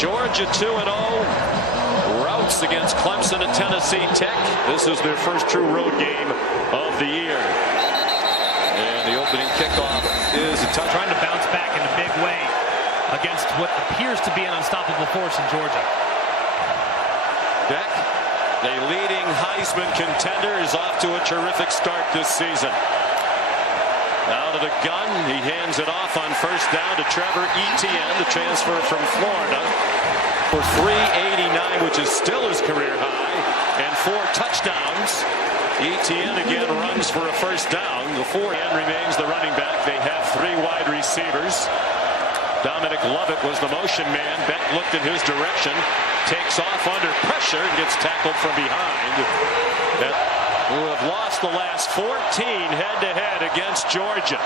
Georgia 2-0. Routes against Clemson and Tennessee Tech. This is their first true road game of the year. And the opening kickoff is trying to bounce back in a big way against what appears to be an unstoppable force in Georgia. Beck, a leading Heisman contender, is off to a terrific start this season. Out of the gun, he hands it off on first down to Trevor Etienne, the transfer from Florida, for 389, which is still his career high, and 4 touchdowns. Etienne again runs for a first down. The 4 remains the running back. They have 3 wide receivers. Dominic Lovett was the motion man. Beck looked in his direction, takes off under pressure, and gets tackled from behind. Who have lost the last 14 head-to-head against Georgia.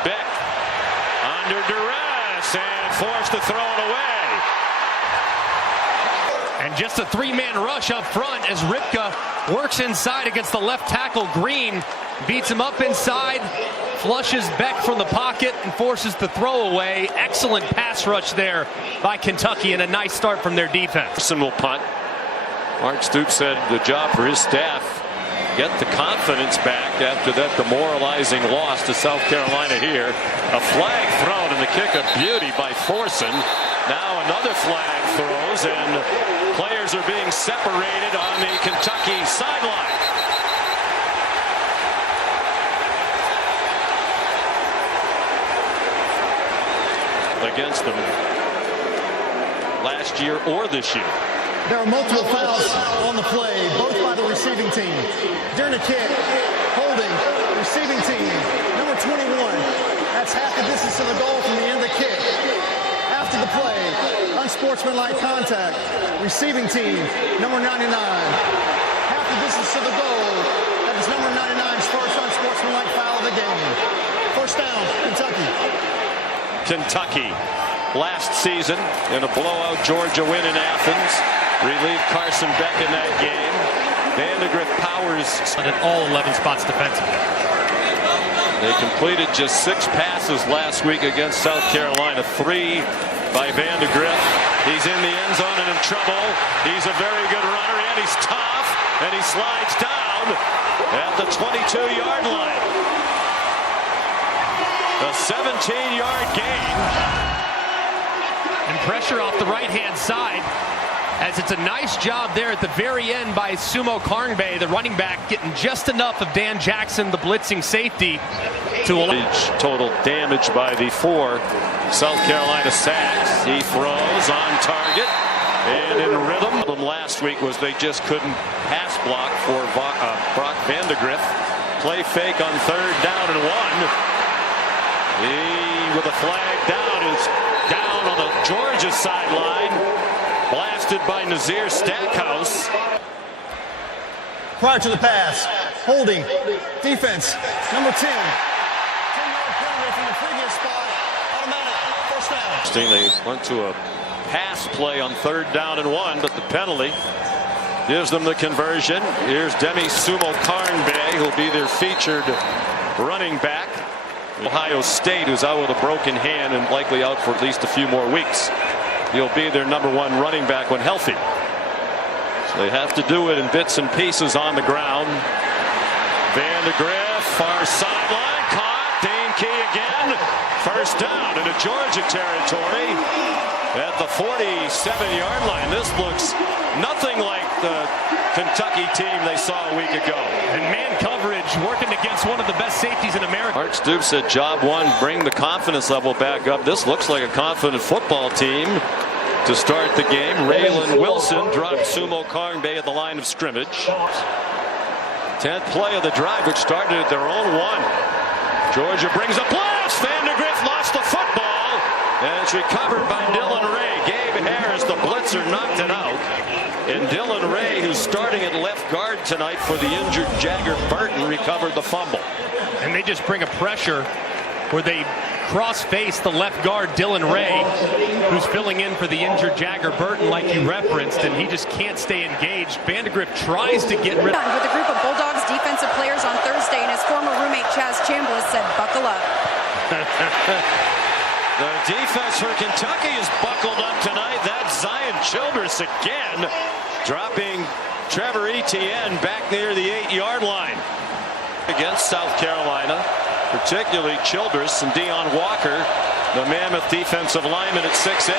Beck under duress and forced to throw it away. And just a 3-man rush up front as Ripka works inside against the left tackle Green. Beats him up inside, flushes Beck from the pocket and forces the throwaway. Excellent pass rush there by Kentucky and a nice start from their defense. Will punt. Mark Stoops said the job for his staff, get the confidence back after that demoralizing loss to South Carolina here. A flag thrown and the kick of beauty by Forson. Now another flag throws and players are being separated on the Kentucky sideline. Against them last year or this year. There are multiple fouls on the play, both by the receiving team. During the kick, holding, receiving team, number 21. That's half the distance to the goal from the end of the kick. After the play, unsportsmanlike contact, receiving team, number 99. Half the distance to the goal. That is number 99's first unsportsmanlike foul of the game. First down, Kentucky. Kentucky last season in a blowout Georgia win in Athens relieved Carson Beck in that game. Vandegrift Powers at all 11 spots defensively. They completed just 6 passes last week against South Carolina. 3 by Vandegrift. He's in the end zone and in trouble. He's a very good runner and he's tough and he slides down at the 22-yard line. A 17-yard gain. And pressure off the right-hand side as it's a nice job there at the very end by Sumo Karngbae, the running back, getting just enough of Dan Jackson, the blitzing safety, to total damage by the 4 South Carolina sacks. He throws on target and in rhythm. The problem last week was they just couldn't pass block for Brock Vandegrift. Play fake on 3rd down and 1. He, with a flag down, is down on the Georgia sideline. Blasted by Nazir Stackhouse. Prior to the pass, holding, defense, number 10. 10-yard penalty from the previous spot. Automatic, first down. They went to a pass play on 3rd down and 1, but the penalty gives them the conversion. Here's Demi Sumo Karngbae, who'll be their featured running back. Ohio State, who's out with a broken hand and likely out for at least a few more weeks. He'll be their number 1 running back when healthy. So they have to do it in bits and pieces on the ground. Vandegrift, far sideline, caught. Dane Key again. First down into Georgia territory at the 47-yard line. This looks nothing like the Kentucky team they saw a week ago. And man coverage working against one of the best safeties in America. Mark Stoops said job 1, bring the confidence level back up. This looks like a confident football team to start the game. Raylan Wilson dropped Sumo Karngbae at the line of scrimmage. 10th play of the drive, which started at their own 1. Georgia brings a blast. Vandegrift lost the football. And it's recovered by Dylan Ray. Gabe Harris, the blitzer, knocked it out. And Dylan Ray, who's starting at left guard tonight for the injured Jagger Burton, recovered the fumble. And they just bring a pressure where they cross-face the left guard, Dylan Ray, who's filling in for the injured Jagger Burton like you referenced, and he just can't stay engaged. Vandegrift tries to get rid of... With a group of Bulldogs defensive players on Thursday, and his former roommate Chaz Chambliss said, buckle up. The defense for Kentucky is buckled up tonight. That's Zion Childress again, dropping Trevor Etienne back near the 8-yard line. Against South Carolina, particularly Childress and Deion Walker, the Mammoth defensive lineman at 6'8".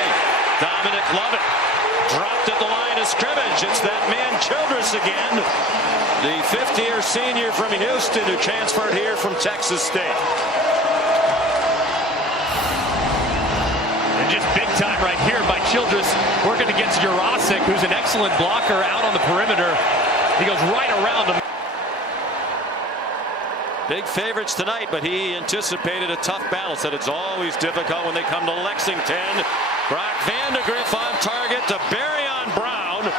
Dominic Lovett dropped at the line of scrimmage. It's that man Childress again, the fifth-year senior from Houston who transferred here from Texas State. And just big time right here by Childress, working against Jurasic, who's an excellent blocker out on the perimeter. He goes right around him. Big favorites tonight, but he anticipated a tough battle. Said it's always difficult when they come to Lexington. Brock Vandegrift on target to Barryon Brown,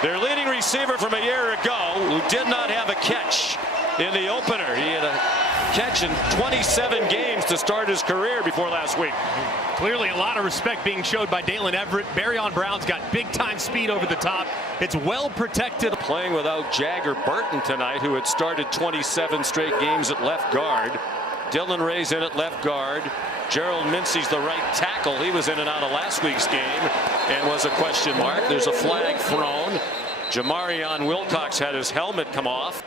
their leading receiver from a year ago, who did not have a catch in the opener. He had a catch in 27 games to start his career before last week. Clearly a lot of respect being showed by Dalen Everett. Barryon Brown's got big-time speed over the top. It's well protected. Playing without Jagger Burton tonight, who had started 27 straight games at left guard. Dylan Ray's in at left guard. Gerald Mincey's the right tackle. He was in and out of last week's game and was a question mark. There's a flag thrown. Jamarion Wilcox had his helmet come off.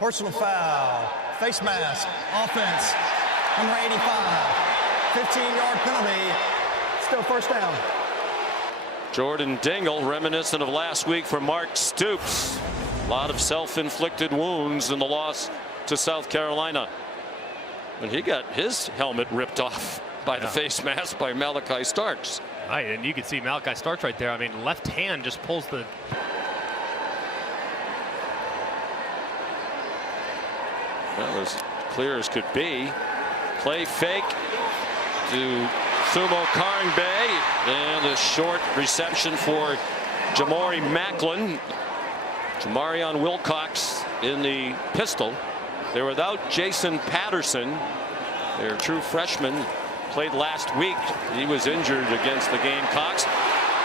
Personal foul, face mask, offense, number 85. 15-yard penalty, still first down. Jordan Dingle, reminiscent of last week for Mark Stoops. A lot of self-inflicted wounds in the loss to South Carolina. And he got his helmet ripped off by the face mask by Malachi Starks. Right, and you can see Malachi Starks right there. I mean, left hand just pulls the... That was clear as could be. Play fake to Sumo Karingbe, and a short reception for Jamari Macklin. Jamarion Wilcox in the pistol. They're without Jason Patterson, their true freshman. Played last week. He was injured against the Gamecocks.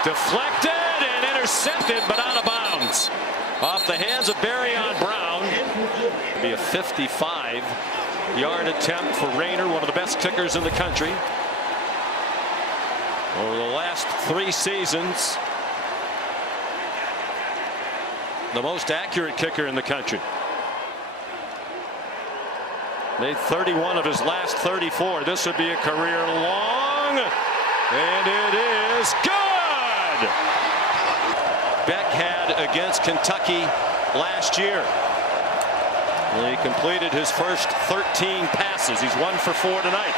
Deflected and intercepted, but out of bounds. Off the hands of Barryon Brown. Be a 55-yard attempt for Rayner, one of the best kickers in the country. Over the last 3 seasons, the most accurate kicker in the country. Made 31 of his last 34. This would be a career long, and it is good. Beck had against Kentucky last year. He completed his first 13 passes. He's 1 for 4 tonight.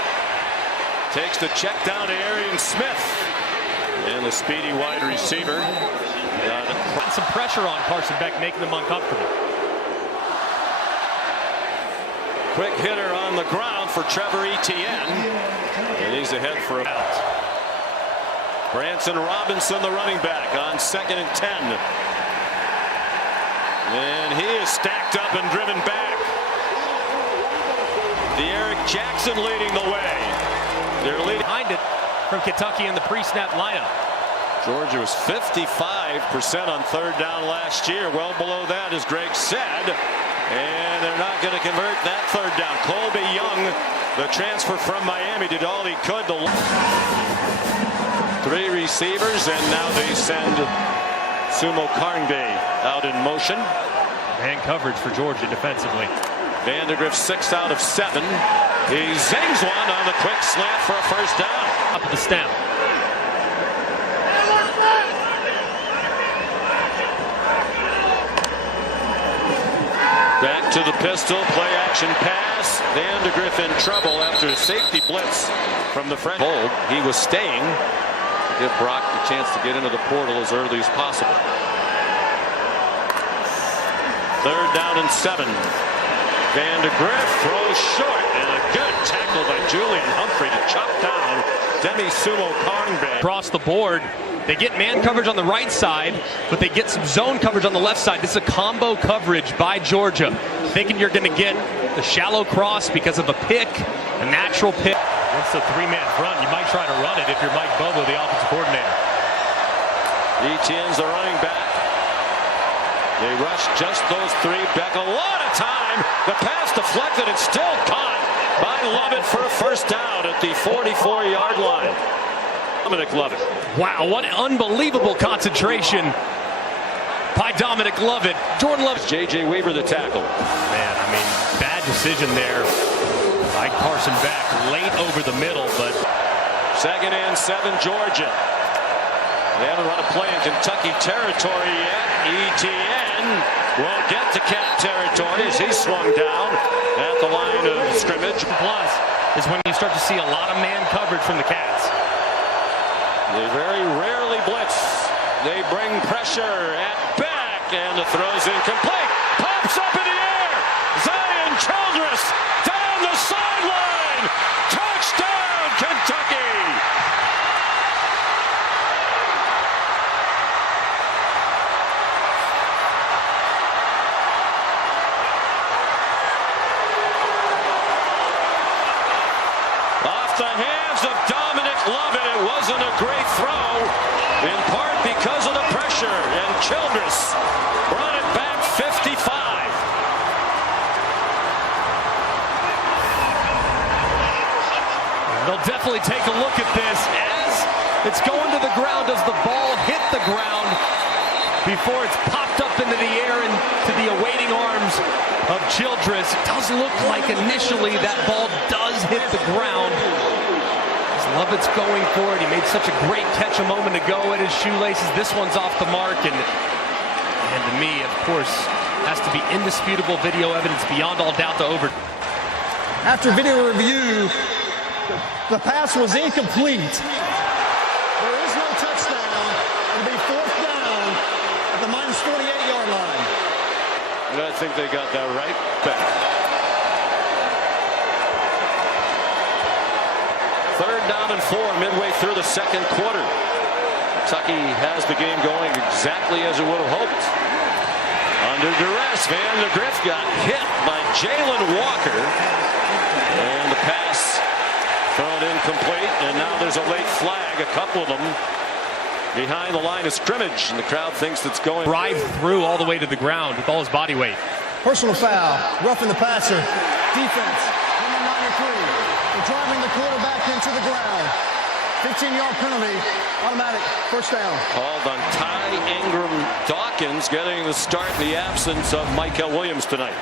Takes the check down to Arian Smith, and the speedy wide receiver. Putting some pressure on Carson Beck, making them uncomfortable. Quick hitter on the ground for Trevor Etienne, and he's ahead for a out. Branson Robinson, the running back, on 2nd and 10. And he is stacked up and driven back. Eric Jackson leading the way. They're leading behind it from Kentucky in the pre-snap lineup. Georgia was 55% on 3rd down last year. Well below that, as Greg said. And they're not going to convert that 3rd down. Colby Young, the transfer from Miami, did all he could to 3 receivers, and now they send Sumo Karingbe out in motion. Man coverage for Georgia defensively. Vandegrift 6 out of 7. He zings one on the quick slant for a first down. Up at the snap. Back to the pistol, play action pass. Vandegrift in trouble after a safety blitz from the French. Hold. He was staying to give Brock the chance to get into the portal as early as possible. 3rd down and 7. Vandegrift throws short, and a good tackle by Julian Humphrey to chop down Demi Sumo Karingbe. Across the board, they get man coverage on the right side, but they get some zone coverage on the left side. This is a combo coverage by Georgia, thinking you're going to get the shallow cross because of a pick, a natural pick. Once the 3-man front, you might try to run it if you're Mike Bobo, the offensive coordinator. Etienne's the running back. They rush just those 3. Beck a lot of time. The pass deflected and still caught by Lovett for a first down at the 44-yard line. Dominic Lovett. Wow, what unbelievable concentration by Dominic Lovett. Jordan Lovett. J.J. Weaver the tackle. Man, I mean, bad decision there by Carson Beck. Late over the middle, but... 2nd and 7, Georgia. They haven't run a play in Kentucky territory yet. ETN will get to Cat territory as he's swung down at the line of scrimmage. Plus is when you start to see a lot of man coverage from the Cats. They very rarely blitz. They bring pressure at Beck, and the throw's incomplete. Pops up in the air. Zion Childress down the sideline. Touchdown, Kentucky. Off the hands of Dominic Lovett. It wasn't a great throw, in part because of the pressure, and Childress brought it back 55. They'll definitely take a look at this as it's going to the ground. Does the ball hit the ground before it's popped up into the air and to the awaiting arms of Childress? It does look like initially that ball does hit the ground. Lovett's going for it. He made such a great catch a moment ago at his shoelaces. This one's off the mark, and to me, of course, has to be indisputable video evidence beyond all doubt to over. After video review, the pass was incomplete. There is no touchdown. It'll be 4th down at the minus 48-yard line. And I think they got that right back. 3rd down and 4 midway through the 2nd quarter. Kentucky has the game going exactly as it would have hoped. Under duress, Vandegrift got hit by Jalen Walker. And the pass thrown incomplete. And now there's a late flag, a couple of them behind the line of scrimmage. And the crowd thinks it's going. Drive through all the way to the ground with all his body weight. Personal foul, roughing the passer. Defense, number 93. They're driving the quarterback into the ground. 15-yard penalty, automatic, first down. Called on Ty Ingram Dawkins, getting the start in the absence of Michael Williams tonight.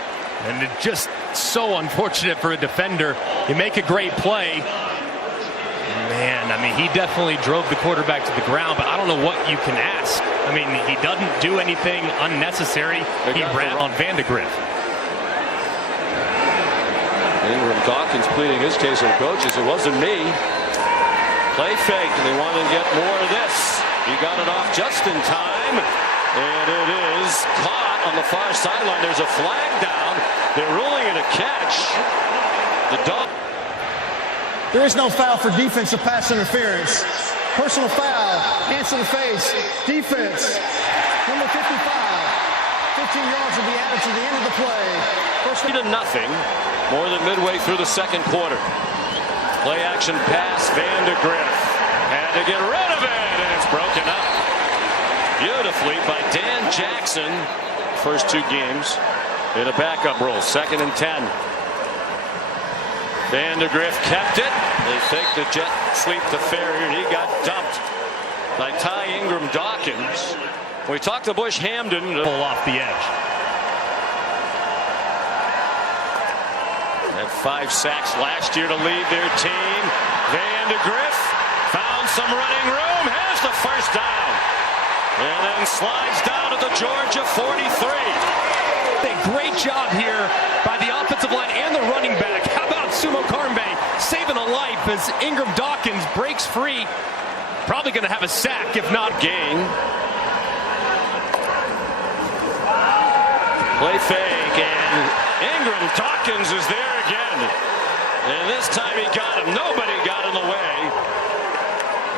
And it's just so unfortunate for a defender. You make a great play. Man, I mean, he definitely drove the quarterback to the ground, but I don't know what you can ask. I mean, he doesn't do anything unnecessary. He ran on Vandegrift. Ingram Dawkins pleading his case with coaches. It wasn't me. Play fake, and they wanted to get more of this. He got it off just in time, and it is caught on the far sideline. There's a flag down. They're ruling it a catch. The dog. There is no foul for defensive pass interference. Personal foul, hands to the face, defense, number 55. 15 yards will be added to the end of the play. First to nothing. More than midway through the 2nd quarter. Play action pass, Vandegrift had to get rid of it, and it's broken up beautifully by Dan Jackson. First 2 games in a backup role. 2nd and 10. Vandegrift kept it. They think the jet sweep to Ferrier. He got dumped by Ty Ingram Dawkins. We talked to Bush Hamden. Pull off the edge. Had 5 sacks last year to lead their team. Vandegrift found some running room, has the first down, and then slides down to the Georgia 43. A great job here by the offensive line and the running back. How about Sumo Karmbe saving a life as Ingram Dawkins breaks free. Probably going to have a sack, if not gain. Play fake, and Ingram Dawkins is there again. And this time he got him. Nobody got in the way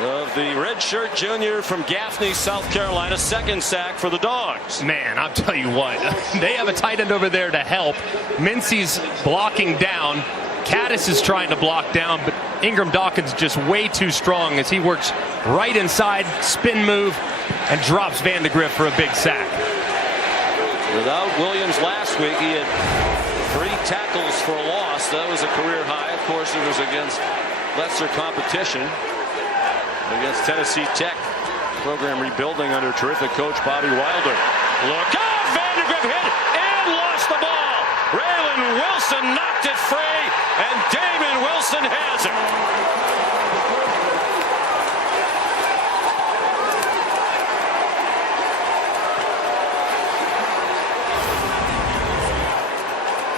of the redshirt junior from Gaffney, South Carolina. 2nd sack for the Dogs. Man, I'll tell you what. They have a tight end over there to help. Mincy's blocking down. Caddis is trying to block down, but Ingram Dawkins just way too strong as he works right inside, spin move, and drops Vandegrift for a big sack. Without Williams last week, he had 3 tackles for a loss. That was a career high. Of course, it was against lesser competition. Against Tennessee Tech. Program rebuilding under terrific coach Bobby Wilder. Look out! Vandergrift hit and lost the ball. Raylan Wilson knocked it free, and Damon Wilson has it.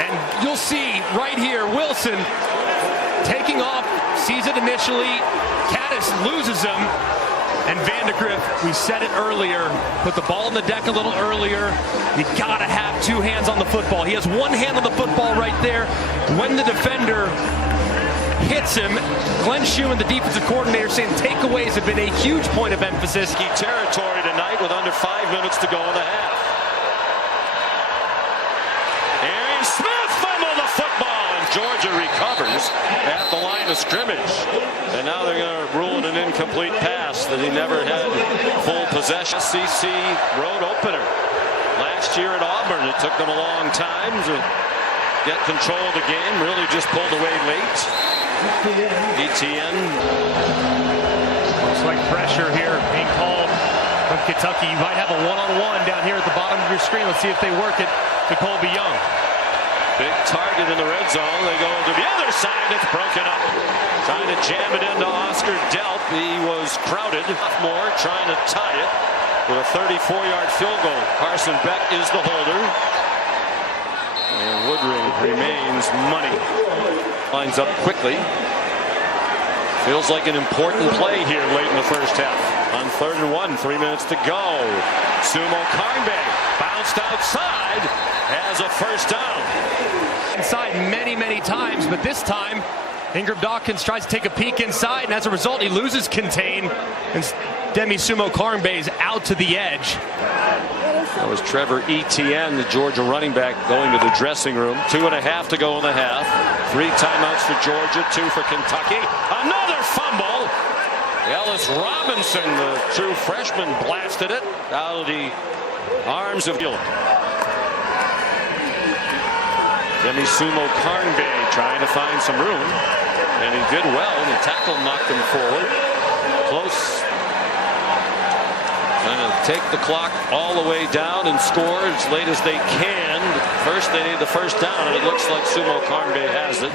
And you'll see right here, Wilson taking off, sees it initially. Caddis loses him. And Vandegrift, we said it earlier, put the ball on the deck a little earlier. You gotta have 2 hands on the football. He has 1 hand on the football right there. When the defender hits him, Glenn Schumann, the defensive coordinator, saying takeaways have been a huge point of emphasis. Key territory tonight with under 5 minutes to go in the half. Arian Smith fumbled the football, and Georgia recovers at the line of scrimmage. And now they're going to rule it an incomplete pass that he never had full possession. SEC road opener. Last year at Auburn, it took them a long time to get control of the game. Really just pulled away late. ETN. Looks like pressure here being called from Kentucky. You might have a one-on-one down here at the bottom of your screen. Let's see if they work it to Colby Young. Big target in the red zone. They go to the other side. It's broken up. Trying to jam it into Oscar Delp. He was crowded. More trying to tie it with a 34-yard field goal. Carson Beck is the holder. And Woodring remains money. Lines up quickly. Feels like an important play here late in the first half. On 3rd and 1, 3 minutes to go. Sumo Karngbe bounced outside, has a first down. Inside many times, but this time Ingram Dawkins tries to take a peek inside, and as a result he loses contain, and Demi Sumo Karngbe is out to the edge. That was Trevor Etienne, the Georgia running back, going to the dressing room. 2.5 to go in the half. 3 timeouts for Georgia, 2 for Kentucky. Another fumble. Ellis Robinson, the true freshman, blasted it out of the arms of Gillum. Demi Sumo Karngbe trying to find some room, and he did well. The tackle knocked him forward. Close. Trying to take the clock all the way down and score as late as they can. First, they need the first down, and it looks like Sumo Karngbe has it.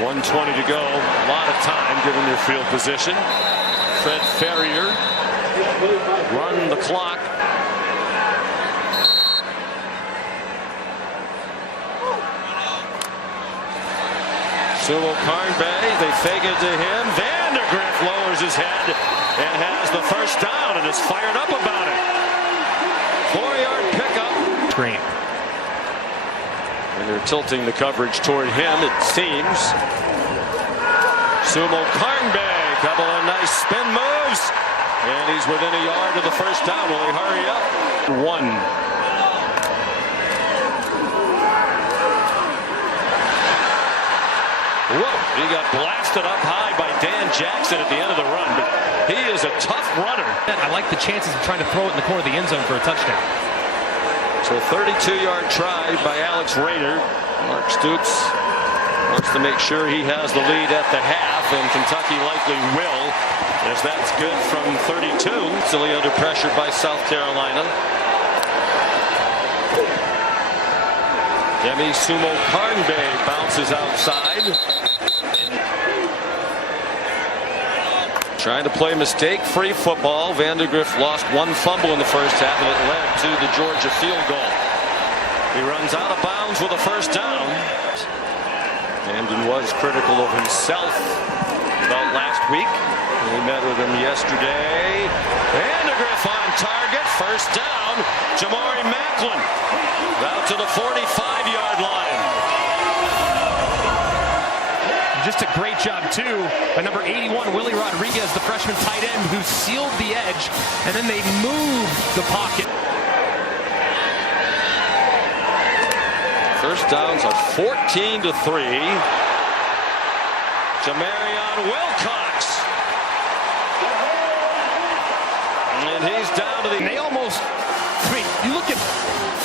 1:20 to go. A lot of time given their field position. Fred Ferrier run the clock. Sumo Karngbe, they fake it to him. Vandegrift lowers his head and has the first down and is fired up about it. 4-yard pickup. Screen. And they're tilting the coverage toward him, it seems. Sumo Karngbe, couple of nice spin moves, and he's within a yard of the first down. Will he hurry up? 1. Whoa, he got blasted up high by Dan Jackson at the end of the run, but he is a tough runner. I like the chances of trying to throw it in the corner of the end zone for a touchdown. So a 32-yard try by Alex Rayner. Mark Stoops wants to make sure he has the lead at the half, and Kentucky likely will, as that's good from 32. Still under pressure by South Carolina. Demi Sumo Karngbe bounces outside. Trying to play mistake-free football. Vandegrift lost 1 fumble in the first half, and it led to the Georgia field goal. He runs out of bounds with a first down. Hamden was critical of himself about last week. We met with him yesterday. Vandegrift on target. First down. Jamari Macklin out to the 45-yard line. Just a great job, too, by number 81, Willie Rodriguez, the freshman tight end, who sealed the edge, and then they moved the pocket. First downs are 14-3. Jamarion Wilcox. And he's down to the... They almost... I mean, you look at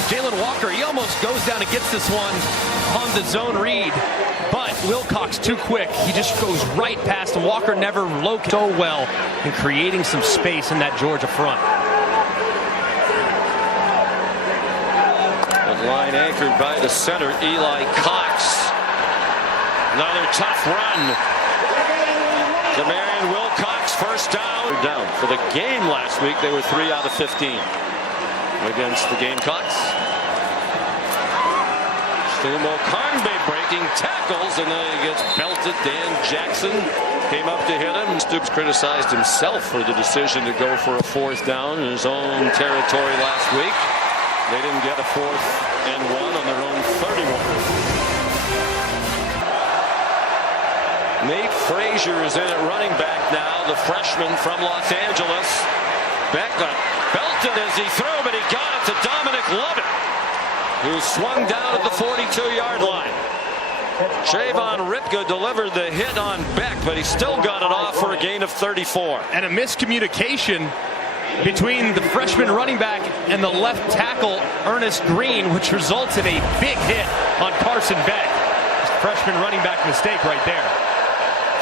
Jalen Walker, he almost goes down and gets this one on the zone read, but Wilcox too quick. He just goes right past him. Walker never located so well in creating some space in that Georgia front. The line anchored by the center, Eli Cox. Another tough run. Demarion Wilcox, first down. For the game last week, they were 3 out of 15 against the Gamecocks. Stumo Carnby breaking tackles, and then he gets belted. Dan Jackson came up to hit him. Stoops criticized himself for the decision to go for a 4th down in his own territory last week. They didn't get a 4th and 1 on their own 31. Nate Frazier is in at running back now, the freshman from Los Angeles. Beck got belted as he threw, but he got it to Dominic Lovett, who swung down at the 42-yard line. Trayvon Ripka delivered the hit on Beck, but he still got it off for a gain of 34. And a miscommunication between the freshman running back and the left tackle, Ernest Green, which results in a big hit on Carson Beck. Freshman running back mistake right there.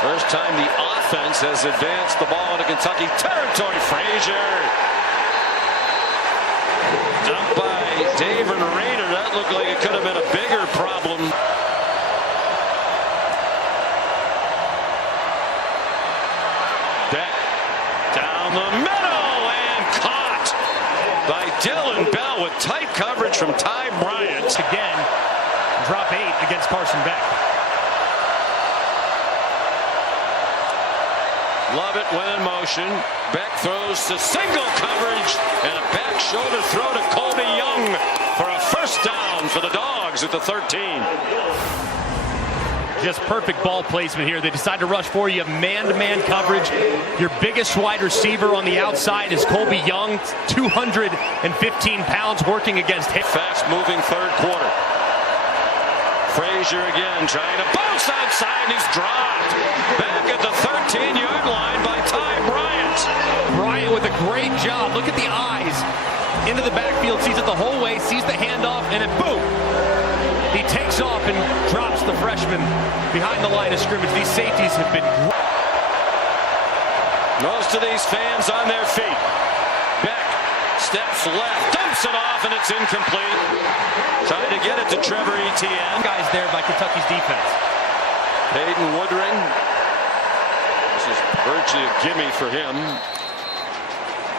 First time the offense has advanced the ball into Kentucky territory. Frazier dumped by David Rayner. That looked like it could have been a bigger problem. Beck down the middle and caught by Dylan Bell with tight coverage from Ty Bryant. Again, drop 8 against Carson Beck. Lovett went in motion. Beck throws to single coverage and a back shoulder throw to Colby Young for a first down for the Dogs at the 13. Just perfect ball placement here. They decide to rush for you, man-to-man coverage. Your biggest wide receiver on the outside is Colby Young, 215 pounds, working against him. Fast-moving third quarter. Frazier again trying to bounce outside, and he's dropped. Back at the 13-yard line by Ty Bryant. Bryant with a great job. Look at the eyes. Into the backfield, sees it the whole way, sees the handoff, and then boom. He takes off and drops the freshman behind the line of scrimmage. These safeties have been great. Most of these fans on their feet. Beck steps left, dumps it off, and it's incomplete. Trying to get it to Trevor Etienne. Guys there by Kentucky's defense. Hayden Woodring. This is virtually a gimme for him.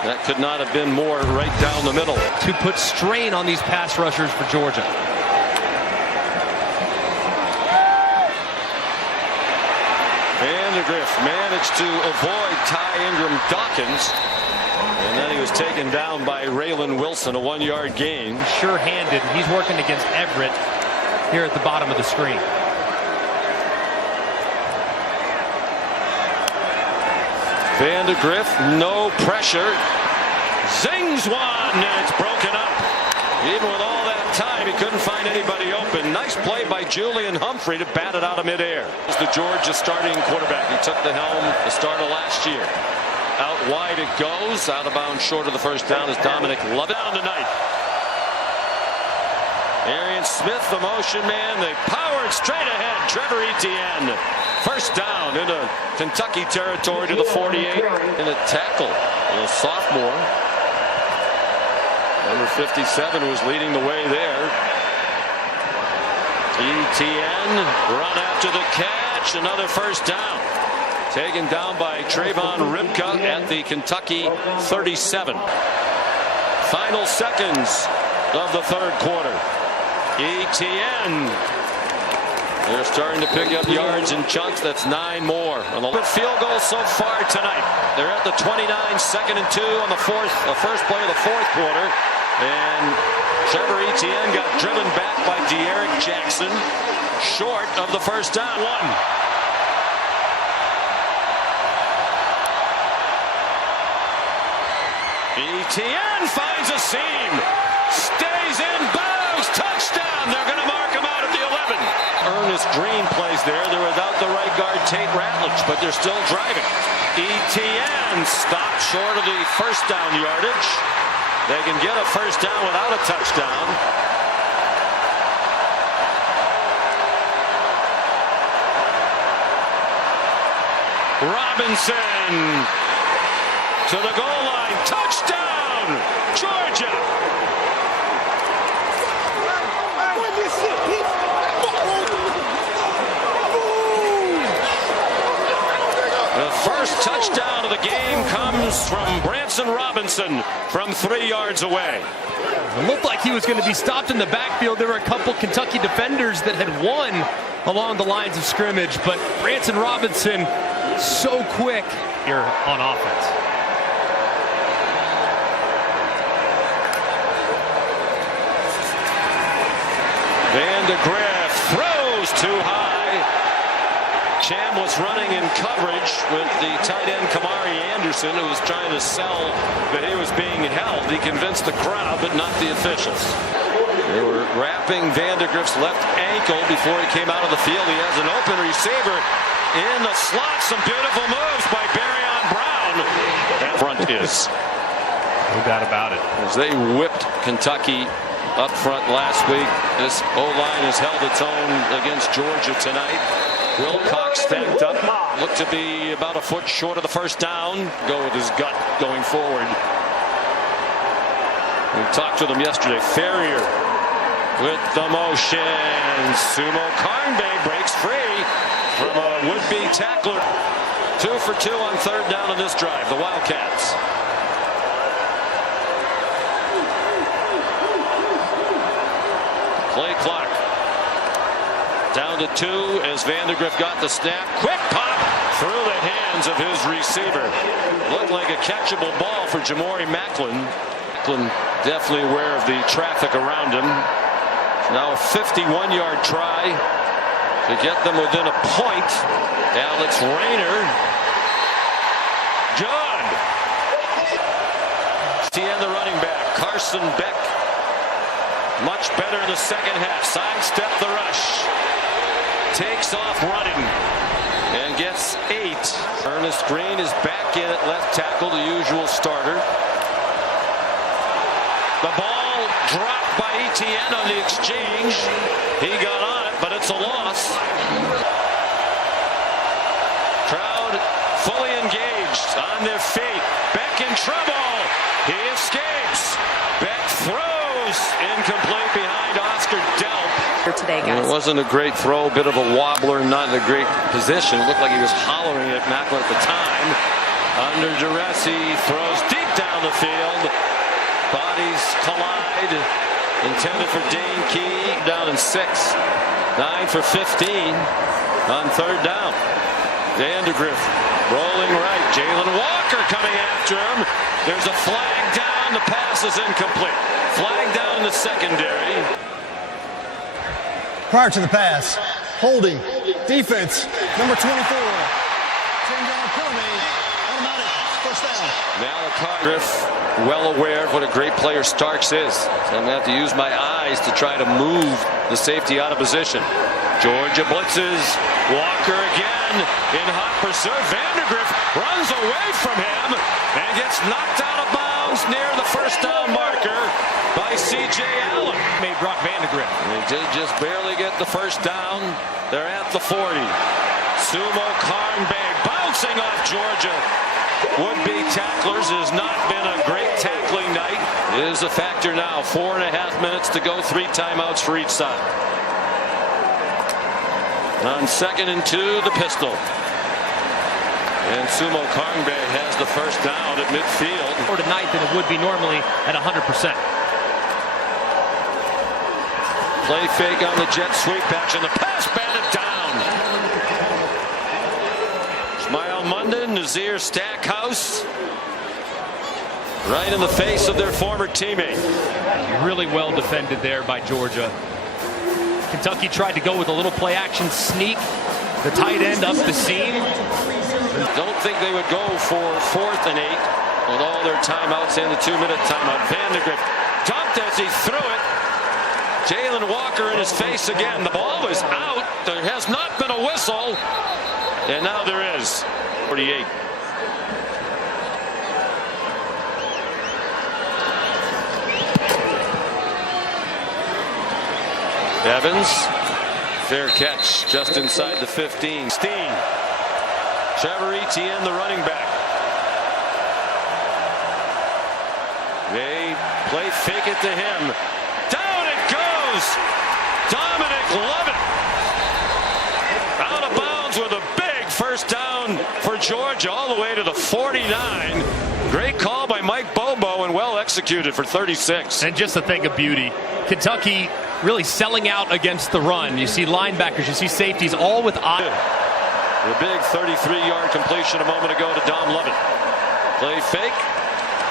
That could not have been more right down the middle. To put strain on these pass rushers for Georgia. Vandergriff managed to avoid Ty Ingram Dawkins. And then he was taken down by Raylan Wilson, a 1-yard gain. Sure-handed. He's working against Everett here at the bottom of the screen. Vandergriff, no pressure. Zings one, and it's broken up. Even with all that time, he couldn't find anybody open. Nice play by Julian Humphrey to bat it out of midair. It's the Georgia starting quarterback. He took the helm the start of last year. Out wide it goes. Out of bounds short of the first down is Dominic Lovett. Down tonight. Arian Smith, the motion man. They powered straight ahead. Trevor Etienne. First down into Kentucky territory to the 48. And a tackle. A sophomore. Number 57 was leading the way there. Etienne run after the catch. Another first down. Taken down by Trayvon Ripka at the Kentucky 37. Final seconds of the third quarter. Etienne. They're starting to pick up yards in chunks. That's 9 more. On the field goal so far tonight. They're at the 29, 2nd and 2 on the first play of the fourth quarter. And Trevor Etienne got driven back by De'Aaron Jackson, short of the first down. Etienne finds a seam, stays in bounds, touchdown. They're going to mark him out at the 11. Ernest Green plays there. They're without the right guard Tate Ratledge, but they're still driving. Etienne stopped short of the first down yardage. They can get a first down without a touchdown. Robinson to the goal line. Touchdown, Georgia. The first touchdown of the game comes from Branson Robinson from 3 yards away. It looked like he was going to be stopped in the backfield. There were a couple Kentucky defenders that had won along the lines of scrimmage, but Branson Robinson so quick here on offense. Van de Graaff throws too high. Cham was running in coverage with the tight end Kamari Anderson, who was trying to sell that he was being held. He convinced the crowd, but not the officials. They were wrapping Van de Graaff's left ankle before he came out of the field. He has an open receiver in the slot. Some beautiful moves by Barrion Brown. That front is. No doubt about it. As they whipped Kentucky up front last week, this O-line has held its own against Georgia tonight. Wilcox stacked up, looked to be about a foot short of the first down. Go with his gut going forward. We talked to them yesterday. Ferrier with the motion. Sumo Karnbe breaks free from a would-be tackler. 2 for 2 on third down on this drive. The Wildcats. Play clock down to 2 as Van de Graaff got the snap. Quick pop through the hands of his receiver. Looked like a catchable ball for Jamori Macklin. Macklin definitely aware of the traffic around him. Now a 51-yard try to get them within a point. Alex Rayner. Good. Tien, the running back. Carson Beck. Much better in the second half. Sidestep the rush. Takes off running and gets 8. Ernest Green is back in at left tackle, the usual starter. The ball dropped by Etienne on the exchange. He got on it, but it's a loss. Crowd fully engaged, on their feet. Beck in trouble. He escapes. Beck throws incomplete behind Oscar Delp. Today, guys. It wasn't a great throw, bit of a wobbler, not in a great position. It looked like he was hollering at Macklin at the time. Under duress, he throws deep down the field. Bodies collide. Intended for Dane Key. Down in 6. 9 for 15 on third down. Van de Graaff rolling right. Jalen Walker coming after him. There's a flag down. The pass is incomplete. Flag down in the secondary. Prior to the pass, holding, defense, number 24. Automatic first down. Malachi Griff, well aware of what a great player Starks is. So I'm going to have to use my eyes to try to move the safety out of position. Georgia blitzes. Walker again in hot pursuit. Van de Graaff runs away from him and gets knocked out of bounds near the first down marker by C.J. Allen. Made Brock Van de Graaff. They did just barely get the first down. They're at the 40. Sumo Karnbe bouncing off Georgia. Would-be tacklers. Has not been a great tackling night. It is a factor now. 4.5 minutes to go. 3 timeouts for each side. On 2nd and 2, the pistol. And Sumo Karnbe has the first down at midfield. More tonight than it would be normally at 100%. Play fake on the jet sweep action. The pass batted down. Ismail Munden, Nazir Stackhouse. Right in the face of their former teammate. Really well defended there by Georgia. Kentucky tried to go with a little play action sneak. The tight end up the seam. Don't think they would go for 4th and 8 with all their timeouts and the 2-minute timeout. Van de Graaff dumped as he threw it. Jalen Walker in his face again. The ball is out. There has not been a whistle. And now there is. 48. Evans, fair catch just inside the 15. Steen. Trevor Etienne, the running back. They play fake it to him. Down it goes. Dominic Lovett out of bounds with a big first down for Georgia all the way to the 49. Great call by Mike Bobo and well executed for 36. And just a thing of beauty. Kentucky really selling out against the run. You see linebackers, you see safeties, all with eye. The big 33-yard completion a moment ago to Dom Lovett. Play fake.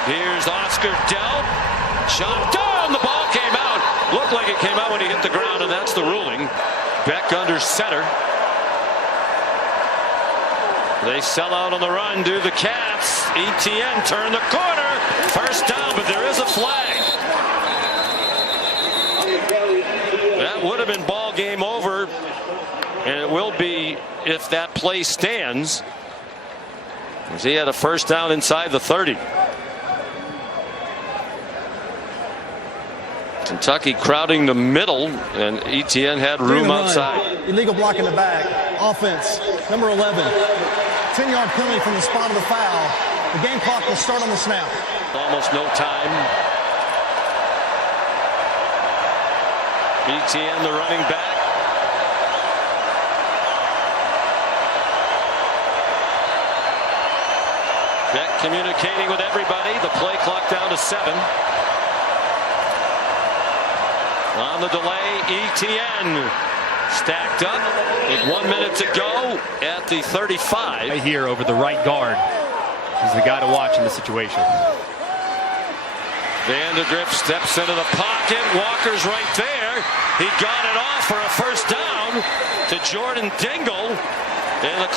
Here's Oscar Dell. Shot down. The ball came out. Looked like it came out when he hit the ground, and that's the ruling. Beck under center. They sell out on the run, do the Cats. Etienne turn the corner. First down, but there is a flag. That would have been ball game over, and it will be if that play stands, as he had a first down inside the 30. Kentucky crowding the middle, and Etienne had room outside. Illegal block in the back. Offense, number 11. 10-yard penalty from the spot of the foul. The game clock will start on the snap. Almost no time. Etienne, the running back. Beck communicating with everybody. The play clock down to 7. On the delay, Etienne stacked up with 1 minute to go at the 35. Right here over the right guard. He's the guy to watch in this situation. Vandegrift steps into the pocket. Walker's right there. He got it off for a first down to Jordan Dingle. And the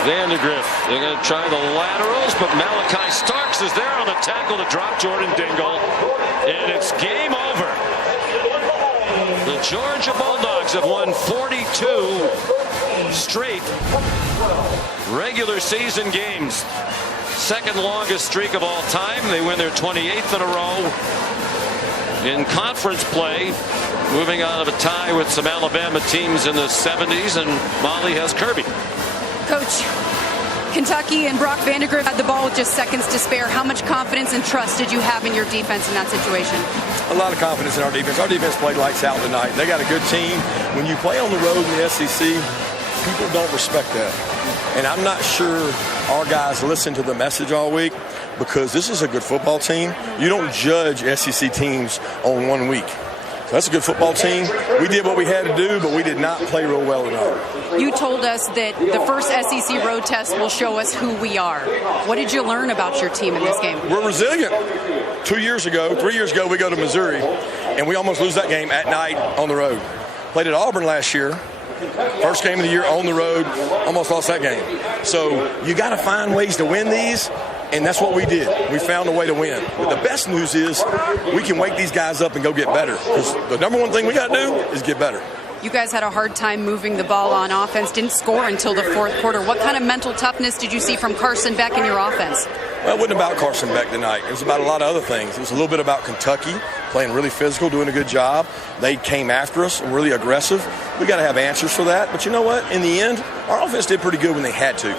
Vandegrift, they're going to try the laterals, but Malachi Starks is there on the tackle to drop Jordan Dingle, and it's game over. The Georgia Bulldogs have won 42 straight regular season games. Second longest streak of all time. They win their 28th in a row in conference play, moving out of a tie with some Alabama teams in the 70s, and Molly has Kirby. Coach, Kentucky and Brock Vandegrift had the ball with just seconds to spare. How much confidence and trust did you have in your defense in that situation? A lot of confidence in our defense. Our defense played lights out tonight. They got a good team. When you play on the road in the SEC, people don't respect that. And I'm not sure our guys listen to the message all week, because this is a good football team. You don't judge SEC teams on 1 week. So that's a good football team. We did what we had to do, but we did not play real well tonight. You told us that the first SEC road test will show us who we are. What did you learn about your team in this game? We're resilient. 3 years ago, we go to Missouri, and we almost lose that game at night on the road. Played at Auburn last year. First game of the year on the road, almost lost that game. So you got to find ways to win these, and that's what we did. We found a way to win. But the best news is we can wake these guys up and go get better, because the number one thing we got to do is get better. You guys had a hard time moving the ball on offense, didn't score until the fourth quarter. What kind of mental toughness did you see from Carson Beck in your offense? Well, it wasn't about Carson Beck tonight. It was about a lot of other things. It was a little bit about Kentucky playing really physical, doing a good job. They came after us and really aggressive. We got to have answers for that. But you know what? In the end, our offense did pretty good when they had to.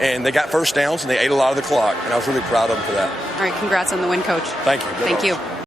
And they got first downs, and they ate a lot of the clock. And I was really proud of them for that. All right, congrats on the win, Coach. Thank you. Thank you.